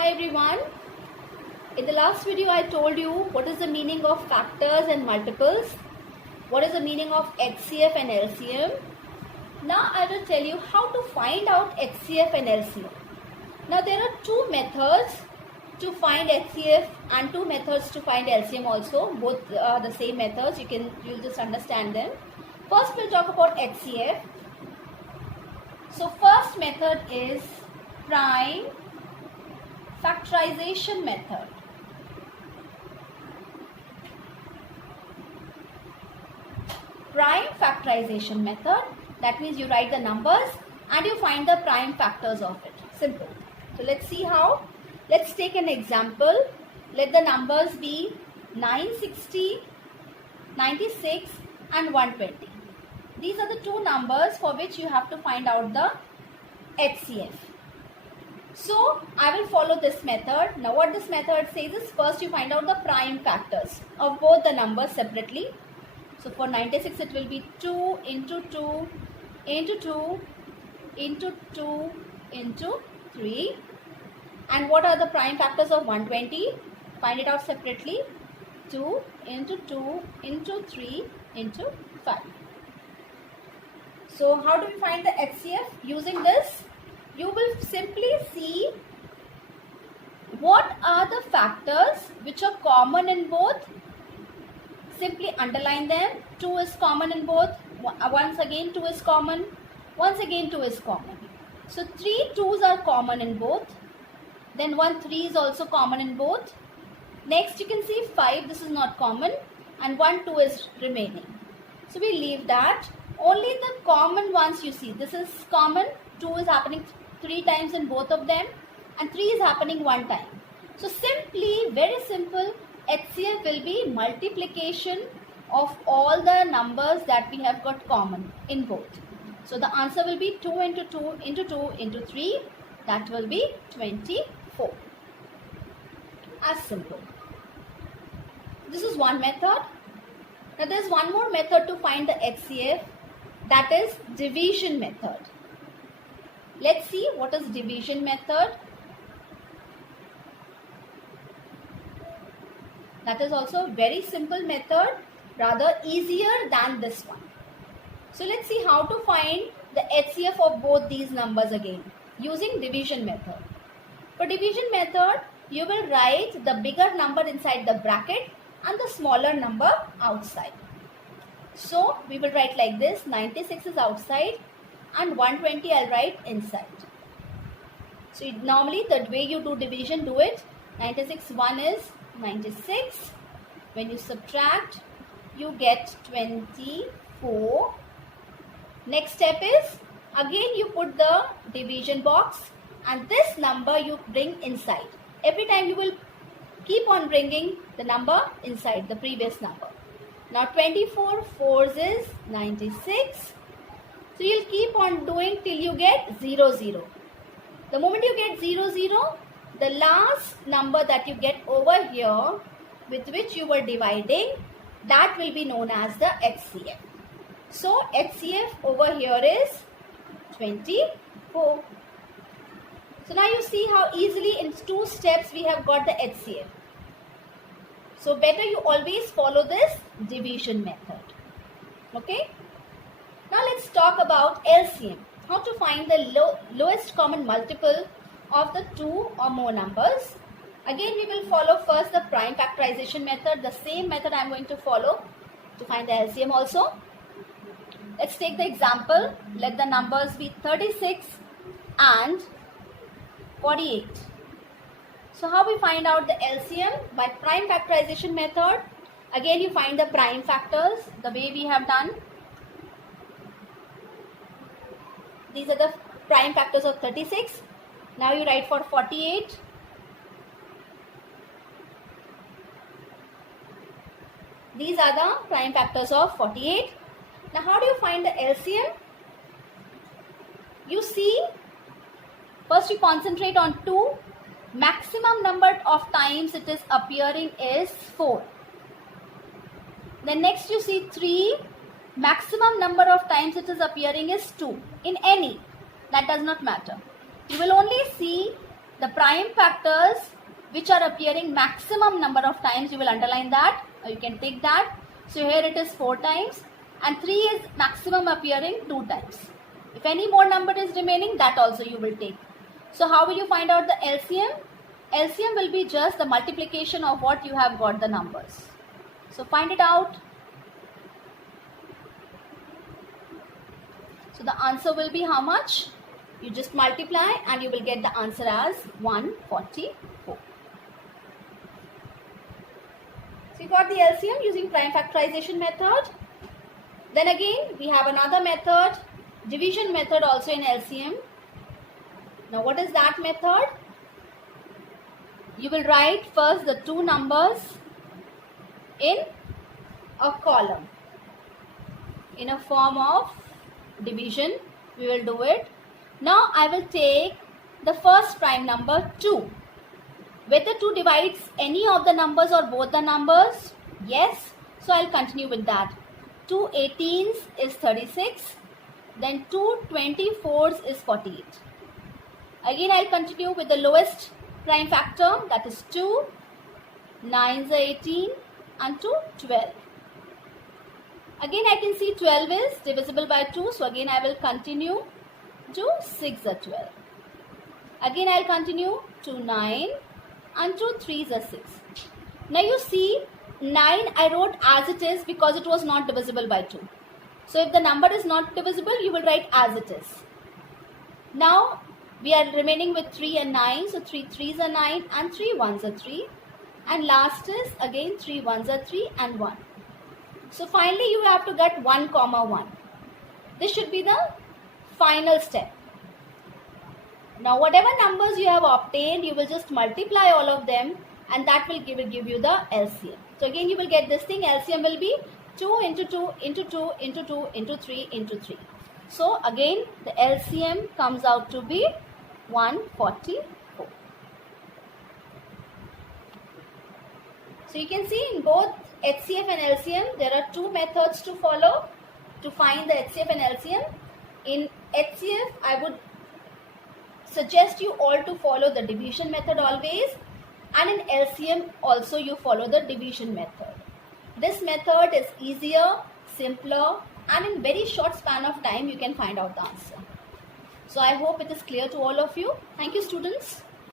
Hi everyone. In the last video I told you what is the meaning of factors and multiples, what is the meaning of HCF and LCM. Now I will tell you how to find out HCF and LCM. Now there are two methods to find HCF and two methods to find LCM also. Both are the same methods. You'll just understand them. First we'll talk about HCF. So first method is prime factorization method. Prime factorization method, that means you write the numbers and you find the prime factors of it. Simple. So let's see how. Let's take an example. Let the numbers be 960, 96 and 120. These are the two numbers for which you have to find out the HCF. So I will follow this method. Now what this method says is first you find out the prime factors of both the numbers separately. So for 96 it will be 2 into 2 into 2 into 2 into 3. And what are the prime factors of 120? Find it out separately. 2 into 2 into 3 into 5. So how do we find the HCF? Using this, you will simply see what are the factors which are common in both. Simply underline them. 2 is common in both. Once again 2 is common. Once again 2 is common. So 3 2's are common in both. Then 1 3 is also common in both. Next you can see 5, this is not common, and 1 2 is remaining. So we leave that. Only the common ones you see. This is common. 2 is happening 3 times in both of them, and 3 is happening 1 time. So simply, very simple, HCF will be multiplication of all the numbers that we have got common in both. So the answer will be 2 into 2 into 2 into 3. That will be 24. As simple. This is one method. Now there is one more method to find the HCF. That is division method. Let's see what is division method. That is also a very simple method, rather easier than this one. So let's see how to find the HCF of both these numbers again using division method. For division method, you will write the bigger number inside the bracket and the smaller number outside. So we will write like this, 96 is outside and 120 I'll write inside. So normally the way you do division, do it. 96 1 is 96. When you subtract, you get 24. Next step is, again you put the division box and this number you bring inside. Every time you will keep on bringing the number inside the previous number. Now 24 4s is 96. So you'll keep on doing till you get 0 0. The moment you get 0 0, the last number that you get over here with which you were dividing, that will be known as the HCF. So HCF over here is 24. So now you see how easily in 2 steps we have got the HCF. So better you always follow this division method. Okay. Now let's talk about LCM. How to find the lowest common multiple of the 2 or more numbers. Again we will follow first the prime factorization method. The same method I am going to follow to find the LCM also. Let's take the example. Let the numbers be 36 and 48. So how we find out the LCM? By prime factorization method. Again you find the prime factors the way we have done. These are the prime factors of 36. Now you write for 48. These are the prime factors of 48. Now how do you find the LCM? You see, first you concentrate on 2. Maximum number of times it is appearing is 4. Then next you see 3. Maximum number of times it is appearing is 2. In any, that does not matter. You will only see The prime factors which are appearing maximum number of times, you will underline that, or you can take that. So here it is 4 times, and 3 is maximum appearing 2 times. If any more number is remaining, that also you will take. So how will you find out the LCM? LCM will be just the multiplication of what you have got the numbers. So find it out. So the answer will be how much? You just multiply and you will get the answer as 144. So you got the LCM using prime factorization method. Then again we have another method, division method, also in LCM. Now what is that method? You will write first the two numbers in a column in a form of division. We will do it. Now I will take the first prime number 2. Whether 2 divides any of the numbers or both the numbers? Yes. So I'll continue with that. 2 18s is 36. Then 2 24s is 48. Again I'll continue with the lowest prime factor, that is 2. 9s are 18 and 2 12. Again I can see 12 is divisible by 2. So again I will continue to 6 are 12. Again I'll continue to 9 and 2 3s are 6. Now you see 9 I wrote as it is because it was not divisible by 2. So if the number is not divisible, you will write as it is. Now we are remaining with 3 and 9. So 3 3s are 9 and 3 1s are 3. And last is again 3 1s are 3 and 1. So finally you have to get 1 comma 1. This should be the final step. Now whatever numbers you have obtained, you will just multiply all of them and that will give you the LCM. So again you will get this thing. LCM will be 2 into 2 into 2 into 2 into 3 into 3. So again the LCM comes out to be 144. So you can see in both HCF and LCM there are two methods to follow to find the HCF and LCM. In HCF I would suggest you all to follow the division method always, and in LCM also you follow the division method. This method is easier, simpler, and in very short span of time you can find out the answer. So I hope it is clear to all of you. Thank you students.